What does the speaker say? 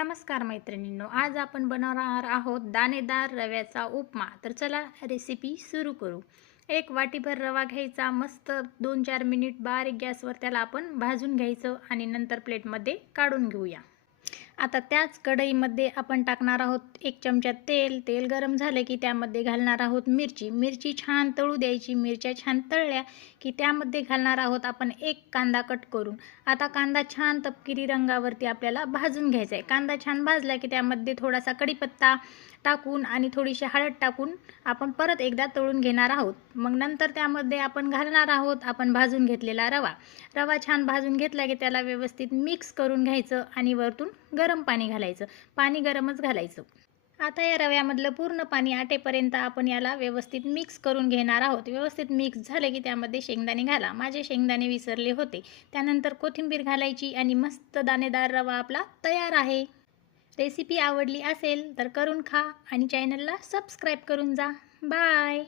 नमस्कार मैत्रिणींनो, आज आपण बनवणार आहोत दाणेदार रव्याचा उपमा। तर चला रेसिपी सुरू करू। एक वाटीभर रवा घ्यायचा, मस्त 2-4 मिनिट बारीक गॅसवर त्याला आपण भाजून घ्यायचं आणि नंतर प्लेटमध्ये काढून घेऊया। आता त्याच कढईमध्ये आपण टाकणार आहोत 1 चमचा तेल। तेल गरम झाले की त्यामध्ये घालणार आहोत मिरची छान तळू द्यायची। मिरच्या छान तळल्या की त्यामध्ये घालणार आहोत आपण 1 कांदा कट करून। आता कांदा छान तपकिरी रंगावरती आपल्याला भाजून घ्यायचा आहे। कांदा छान भाजला की त्यामध्ये थोडासा कढीपत्ता टाकून आणि थोडीशी हळद टाकून आपण परत एकदा तळून घेणार आहोत। मग नंतर त्यामध्ये आपण घालणार आहोत आपण भाजून घेतलेला रवा छान भाजून घेतला की त्याला व्यवस्थित मिक्स करून घ्यायचं आणि वरतून गरम पाणी घालायचं। पाणी गरमच घालायचं। आता या रव्यामधलं पूर्ण पाणी आटेपर्यंत आपण याला व्यवस्थित मिक्स करून घेणार आहोत। व्यवस्थित मिक्स झाले की त्यामध्ये शेंगदाणे घाला। माझे शेंगदाणे विसरले होते। त्यानंतर कोथिंबीर घालायची आणि मस्त दाणेदार रवा आपला तयार आहे। रेसिपी आवडली असेल तर करून खा आणि चॅनलला सबस्क्राईब करून जा। बाय।